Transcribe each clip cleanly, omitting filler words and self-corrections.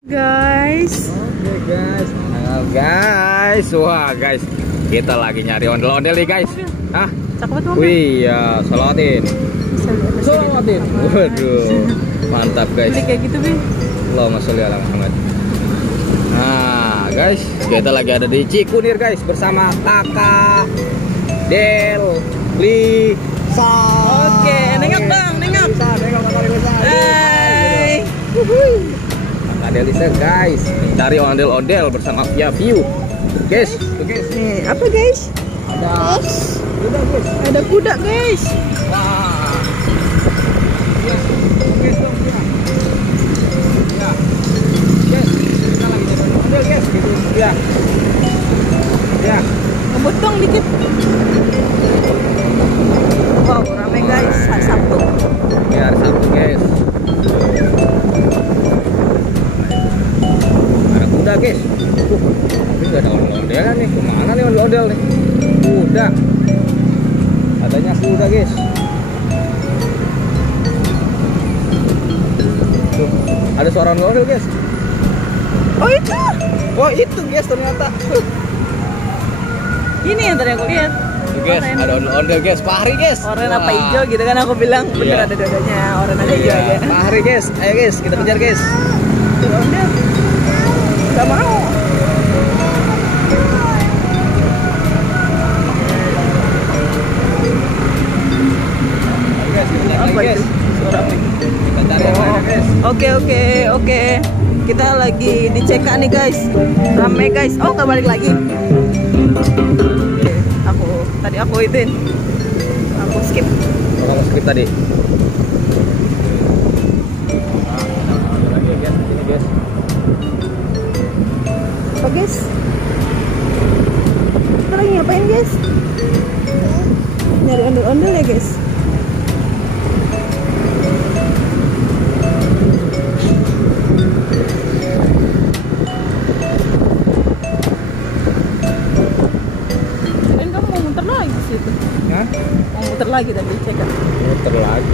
Guys. Oke guys, guys, wah guys, kita lagi nyari ondel-ondel nih guys. Hah? Cakep banget. Wih ya, salawatin. Waduh, mantap guys. Beli kayak gitu Bi. Allahumma sholli ala Muhammad. Nah guys, kita lagi ada di Cikunir guys bersama kakak Del Lisa. Oke, nengok bang, nengok. Nengok kakak Lisa. Hai. Kakak Lisa guys, mencari ondel-ondel bersama Via View. Guys, tuh guys. Nih, apa guys? Ada kuda guys. Ada kuda guys. Wah. Yes, guys, dong ya. Ya. Guys, kita lagi jadi ondel guys, gitu. Ya. Ya. Ngebut dong dikit. Wow, rame guys, hari Sabtu. Ya, hari Sabtu guys. Ada kuda guys. Ini nggak ada ondel-ondelan nih. Kemana nih ondel-ondel nih? Kuda. Adanya kuda guys. Tuh, ada suara ondel guys. Oh itu. Oh itu guys ternyata. Ini yang tadi aku lihat. Tuh, guys, Oren. ada ondel guys. Fahri guys. Oren Wah. apa hijau gitu kan aku bilang. Bener Iya. ada dua-duanya. Oren ada hijau Iya, aja. Fahri guys. Ayo guys, kita kejar guys. Tuh, ondel. Gak mau. Guys, kita cari Apa guys. itu? Suara apa? Kita cari yang mana guys. Oke. Kita lagi di CK nih guys. Rame guys. Oh, nggak balik lagi. Tadi aku ituin. Aku skip. Orang skip tadi. Ada lagi guys, ini guys. Apa guys? Kita lagi ngapain guys? Nyari ondel-ondel ya guys. Dan kamu mau muter lagi di situ? Hah? Mau muter lagi tadi cek kan? Muter lagi.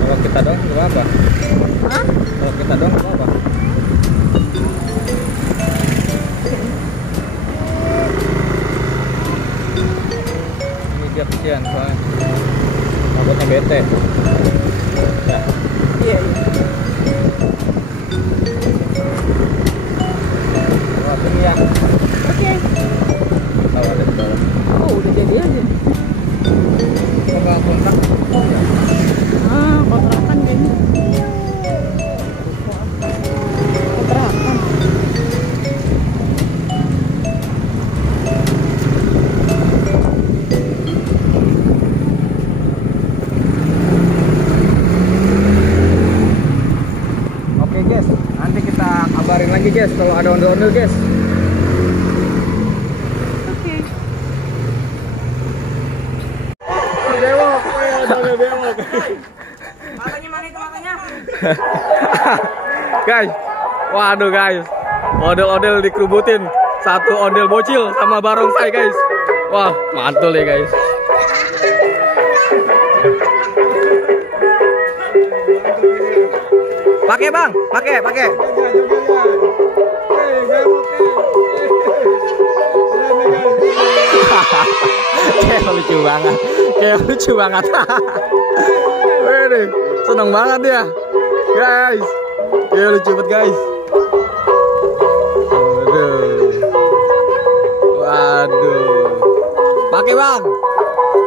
Kalau kita dong, nggak apa? Hah? Kalau kita dong, nggak apa? Ini dia kesian soalnya. Takutnya bete. Ya. Iya. Wah, ini ya. Oke. Tahu ada di bawah. Oh, udah jadi aja. Kalau kontrak, Ah, kontrakan kayaknya. Kontrakan. oke guys, nanti kita kabarin lagi guys kalau ada ondel-ondel guys. Oke. Bewok, bewok. Matanya mana itu matanya? Guys, waduh guys, ondel-ondel dikerubutin. Satu ondel bocil sama barongsai guys. Wah, mantul ya guys. Pakai bang, pakai. Kayak lucu banget. Wih, seneng banget ya, guys. Ya lucu banget guys. Waduh. Pakai bang,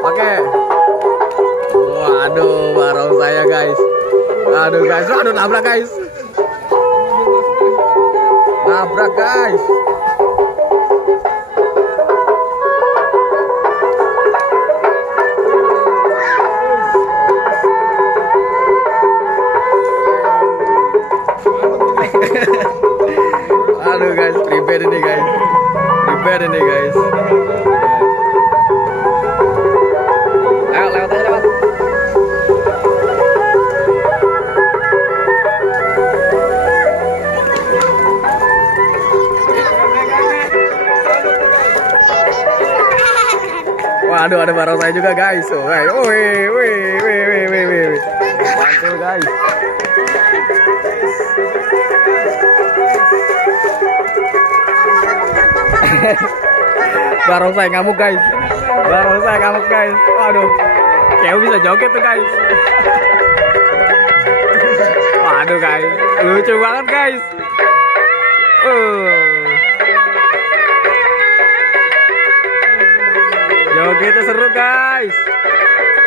pakai. Waduh, barong saya guys. Aduh guys, aduh nabrak guys. Nabrak guys. Aduh guys, ribet ini guys. Ayo lewat aja lewat. Waduh, ada barongsai juga guys. Oh, wih. Mantap mantul guys. Barongsai ngamuk guys. Barongsai ngamuk guys. Waduh. Keo bisa joget tuh guys. Waduh guys. Lucu banget guys. Jogetnya seru guys.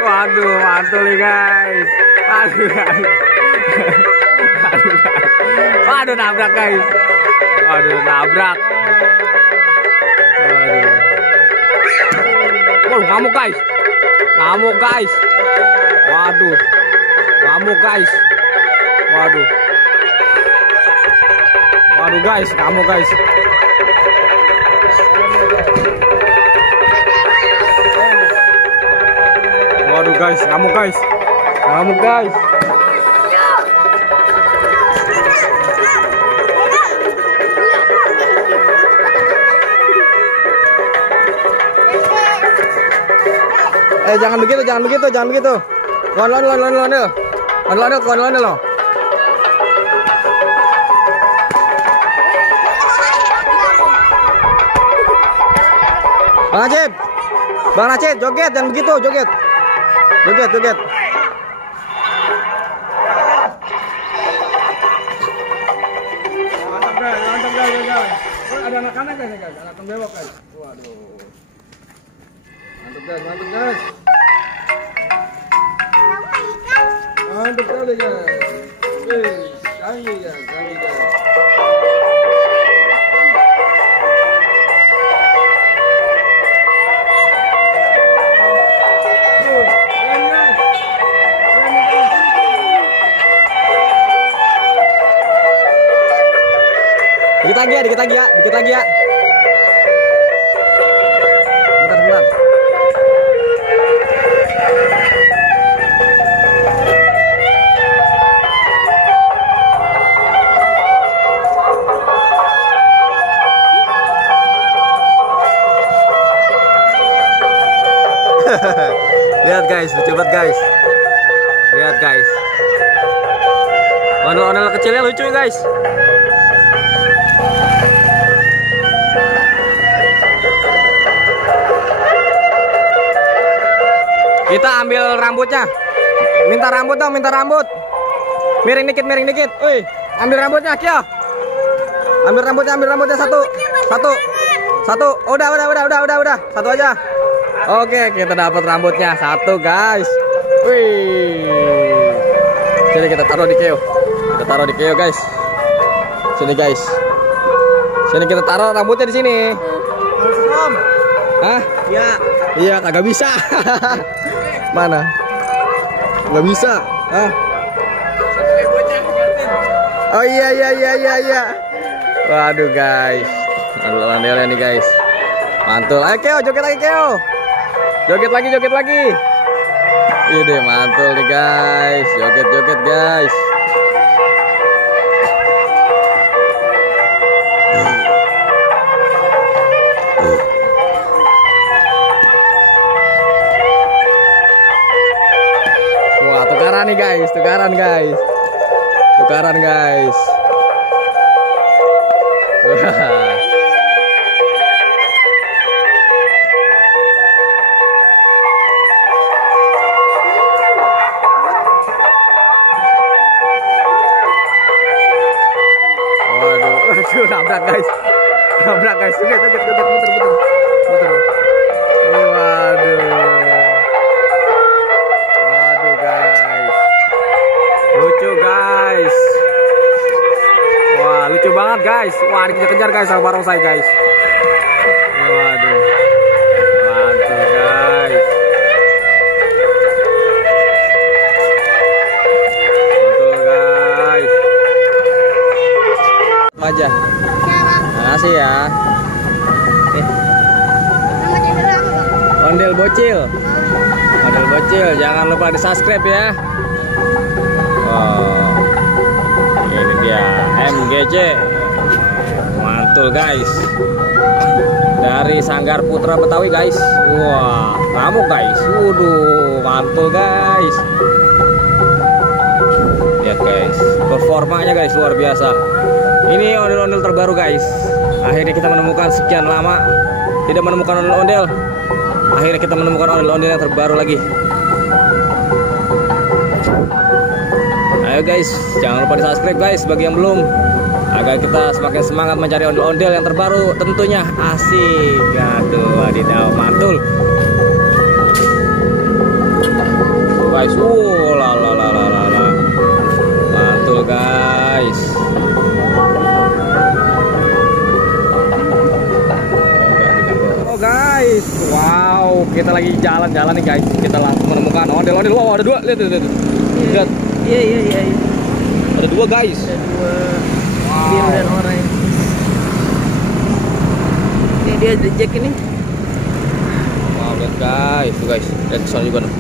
Waduh, mantul nih guys. Waduh guys. Waduh, nabrak guys. Waduh, nabrak. Waduh. Waduh, ngamuk guys. Ngamuk guys. Waduh. Ngamuk guys. Waduh. Waduh guys, ngamuk guys. Waduh guys, ngamuk guys. Ngamuk guys. Jangan begitu, jangan begitu, jangan begitu. Lon lo. Bang Najib, joget, jangan begitu, joget. Joget. Mantap guys. Ada anak-anak guys, anak pembewok guys. Waduh. Mantap guys. Mantap sekali guys. Canggih guys. Dikit lagi ya. Bentar. Lihat guys, lucu banget guys. Lihat guys. Ondel-ondel kecilnya lucu guys. Kita ambil rambutnya. Minta rambut dong, minta rambut. Miring dikit. Wih, ambil rambutnya, Kyo. Ambil rambutnya satu. Udah. Satu aja. Oke, kita dapat rambutnya satu, guys. Wih. Sini kita taruh di Kyo. Guys. Sini, guys. Sini kita taruh rambutnya di sini. Hah? Iya, kagak bisa. Mana? Nggak bisa. Hah? Oh iya. Waduh guys. Ondel-ondelnya nih guys. Mantul. Ayo Keo, joget lagi Keo. Joget lagi. Ide mantul nih guys. Joget guys. Wah, tukaran nih guys. Wah. Waduh, nabrak guys. Joget, muter. Waduh guys. Lucu guys. Wah, lucu banget guys. Wah, dikejar guys sama barongsai guys. Waduh. Mantul guys. Aja. Makasih ya. Ondel bocil. Jangan lupa di-subscribe ya. Oh. Ini dia MGJ. Mantul guys. Dari Sanggar Putra Betawi guys. Wah, ngamuk guys. Waduh, mantul guys. Performanya guys luar biasa. Ini ondel-ondel terbaru guys. Akhirnya kita menemukan sekian lama tidak menemukan ondel-ondel. Akhirnya kita menemukan ondel-ondel yang terbaru lagi. Ayo guys, jangan lupa di subscribe guys bagi yang belum, agar kita semakin semangat mencari ondel-ondel yang terbaru tentunya. Asik. Aduh, wadidaw, mantul guys. La. Mantul guys. Oh guys, wow, kita lagi jalan-jalan nih guys. Kita langsung menemukan ondel-ondel. Wow, ada 2. Lihat. Lihat. Iya. Ada 2 guys. Ada 2. Wow. Biru dan oranye. Ini dia ada Jack ini. Wow, lihat guys, tuh guys. Lihat kesana juga nih.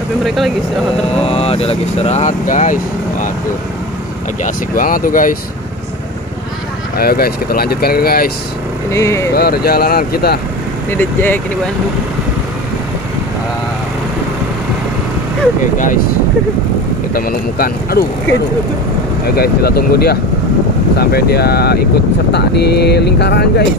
Tapi mereka lagi istirahat terus. Oh, dia lagi istirahat guys. Waduh, lagi asik banget tuh guys. Ayo guys, kita lanjutkan guys. Ini perjalanan kita. Ini ada Jack, ini Bandung. Oke guys, kita menemukan. Aduh. Ayo guys, kita tunggu dia sampai dia ikut serta di lingkaran guys.